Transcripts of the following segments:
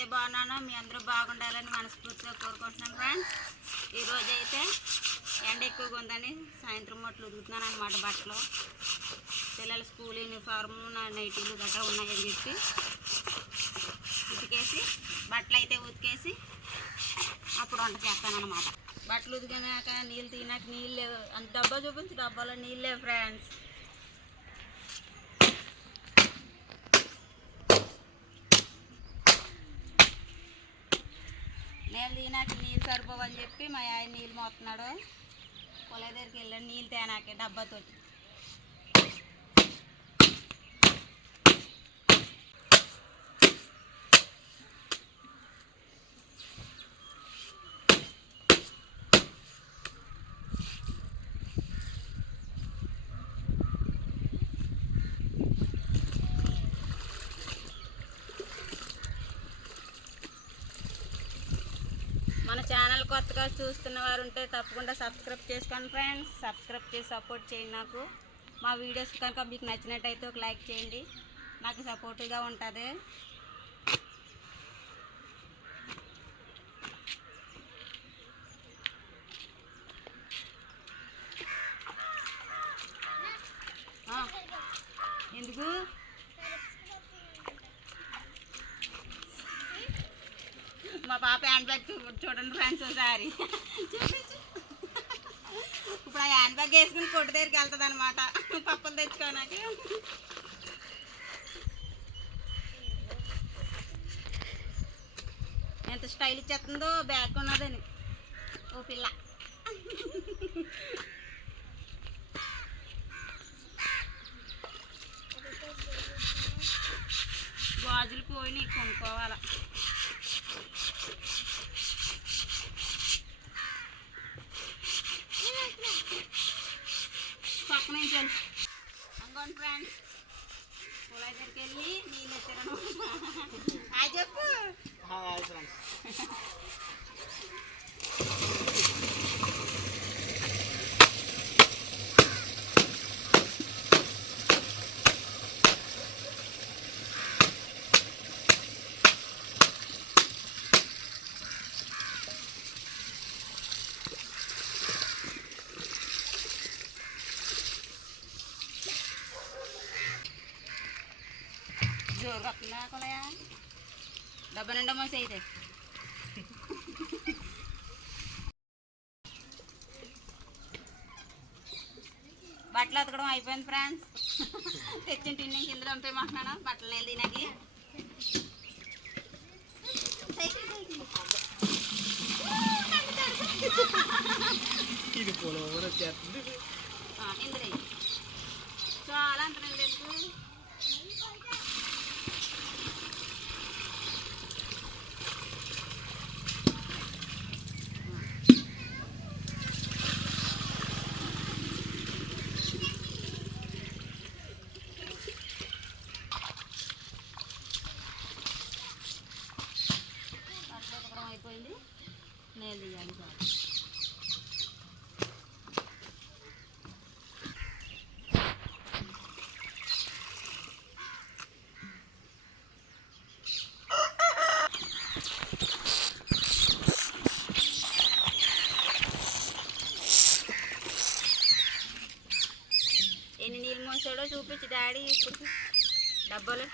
నేనైతే బాగున్నాను, మీ అందరూ బాగుండాలని మనస్ఫూర్తిగా కోరుకుంటున్నాను ఫ్రెండ్స్. ఈరోజు అయితే ఎండ ఎక్కువగా ఉందని సాయంత్రం మొట్లు ఉతుకుతున్నాను అనమాట. బట్టలు పిల్లల స్కూల్ యూనిఫార్మ్ నైటీలు గట్రా ఉన్నాయని చెప్పి ఉతికేసి బట్టలు అయితే ఉతికేసి అప్పుడు వంట చేస్తాను అనమాట. బట్టలు ఉతికినాక నీళ్ళు తినాక నీళ్ళు లేవు. అంత డబ్బా చూపించి డబ్బాలో నీళ్ళు లేవు ఫ్రెండ్స్. నీళ్ళు తినాక నీళ్ళు సరిపోవని చెప్పి మా ఆయన నీళ్ళు మోస్తున్నాడు. పొల దగ్గరికి వెళ్ళాను నీళ్ళు తేనాకే డబ్బాతో. మన ఛానల్ కొత్తగా చూస్తున్న వారు ఉంటే తప్పకుండా సబ్స్క్రైబ్ చేసుకోండి ఫ్రెండ్స్. సబ్స్క్రైబ్ చేసి సపోర్ట్ చేయండి. నాకు మా వీడియోస్ కనుక మీకు నచ్చినట్టయితే ఒక లైక్ చేయండి, నాకు సపోర్ట్గా ఉంటుంది. ఎందుకు మా పాప హ్యాండ్ బ్యాగ్ చూడండి ఫ్రెండ్స్ ఒకసారి ఇప్పుడు ఆ హ్యాండ్ బ్యాగ్ వేసుకుని కొట్టు దగ్గరికి వెళ్తుంది అనమాట పప్పులు తెచ్చుకోనాకి. ఎంత స్టైల్ ఇచ్చేస్తుందో బ్యాగ్ ఉన్నదని ఓ పిల్ల. గాజులు పోయి కొనుక్కోవాలా. పక్కన అనుకోండి ఫ్రెండ్స్, పొల దగ్గరికి వెళ్ళి నీళ్ళు వచ్చారను చెప్పు. జోరు కప్పుందా కొలయా డబ్బా నిండా మోసి అయితే బట్టలు అతకడం అయిపోయింది ఫ్రెండ్స్. తెచ్చిన టిన్ని ఇందులో పంపేయమంటున్నాను బట్టలు నేను తినకి. ఇందులో చాలా అంత తెలుసు. అయిపోయింది, నేలు తీయాలి సార్. ఎన్ని నీళ్ళు మోసాడో చూపించి డాడీ ఇప్పుడు డబ్బాలు.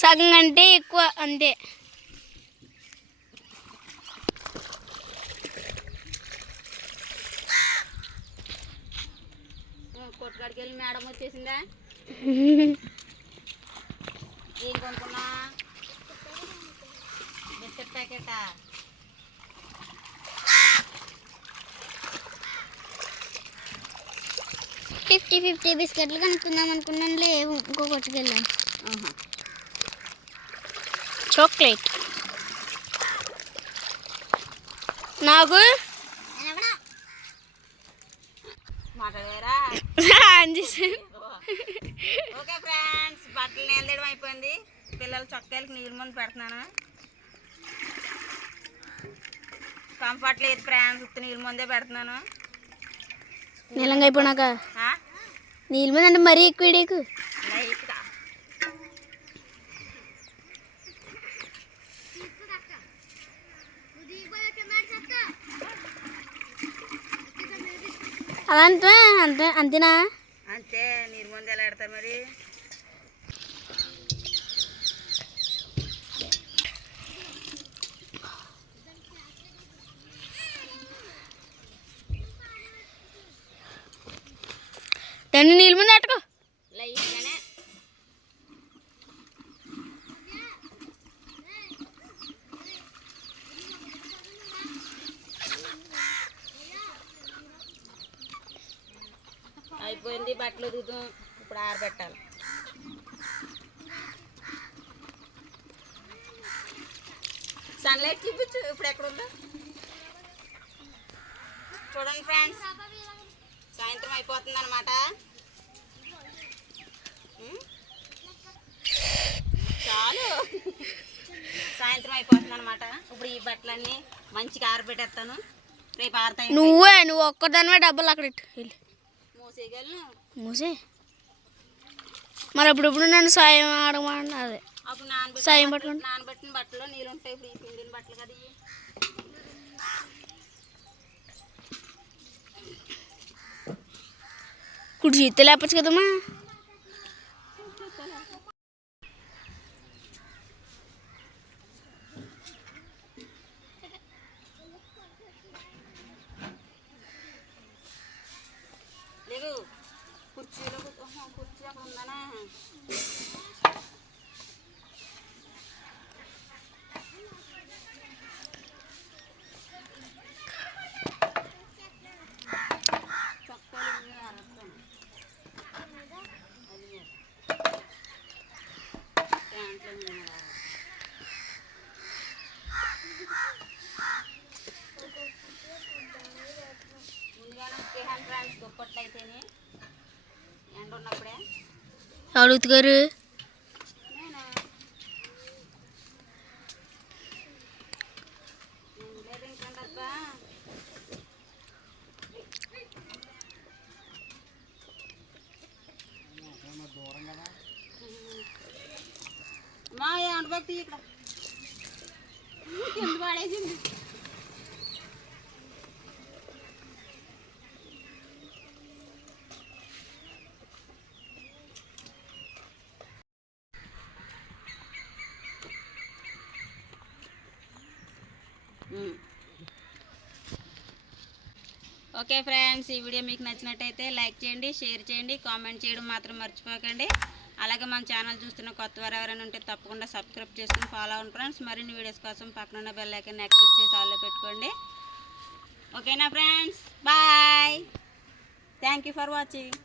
సగం కంటే ఎక్కువ అంతే. కొట్టుకాడికి వెళ్ళి మేడం వచ్చేసిందా? ఏం కొనుక్కున్నా? బిస్కెట్ ప్యాకెటా? $50 బిస్కెట్లు కనుక్కుందాం అనుకున్నాను, లేవు. ఇంకో కొట్టుకెళ్ళాం. చాక్లెట్ నాకు మాట్లాడారా? ఓకే ఫ్రెండ్స్, బట్టలు నీళ్ళేయడం అయిపోయింది. పిల్లల చొక్కాయలకు నీళ్ళు ముందు పెడుతున్నాను. కంఫర్ట్ లేదు ఫ్రెండ్స్, ఉత్తి నీళ్ళ ముందే పెడుతున్నాను. నీళ్ళంగా అయిపోయినాక ఆ? నీళ్ళ మీద అంటే మరీ ఎక్కువ ఇడేకు. లైట్గా అలా అంటే అంతే అంతేనా? అంతే, నీళ్ళ ముందు ఎలా పెడతారు మరి. దాన్ని నీళ్ళ ముందు అట్టుకో. లైట్గానే అయిపోయింది. బట్టలు ఉతుకుతాం, ఇప్పుడు ఆరబెట్టాలి. సన్లైట్ చూపించు ఇప్పుడు ఎక్కడ ఉందో చూడండి ఫ్రెండ్స్. సాయంత్రం అయిపోతుంది అనమాట. చాలు, సాయంత్రం అయిపోతుంది అనమాట. ఇప్పుడు ఈ బట్టలన్నీ మంచిగా ఆరబెట్టేస్తాను, రేపు ఆరుతాయి. నువ్వు ఒక్కదానివే డబ్బులు అక్కడ వెళ్ళి మూసేయగలను. మూసే. మరి అప్పుడు నన్ను సాయం ఆడమండి. అదే అప్పుడు సాయం పట్టుకోండి. నానబెట్టిన బట్టలు నీళ్ళు ఉంటాయి. ఇప్పుడు ఈ పిండిన బట్టలు కదా ఇవి. కుడి చేస్తే లేపచ్చు కదమ్మా. లేదు, కుర్చీలో కుర్చీ అక్కడ ఉందనా. ముందుగానే ఉప్పేసాను ఫ్రెండ్స్, దుప్పట్లు అయితేనే ఎండ ఉన్నప్పుడే. అడుగుతారు నేను లేదు ఇంకండబ్బా. మా ఎండబెట్టి ఇక్కడ కింద పడేసింది. ఓకే ఫ్రెండ్స్, ఈ వీడియో మీకు నచ్చినట్టయితే లైక్ చేయండి, షేర్ చేయండి, కామెంట్ చేయడం మాత్రం మర్చిపోకండి. అలాగే మన ఛానల్ చూస్తున్న కొత్త వారు ఎవరైనా ఉంటే తప్పకుండా సబ్స్క్రైబ్ చేసుకుని ఫాలో అవ్వండి ఫ్రెండ్స్. మరిన్ని వీడియోస్ కోసం పక్కన బెల్ ఐకాన్ యాక్టివేట్ చేసి ఆల్లో పెట్టుకోండి. ఓకేనా friends, bye, thank you for watching.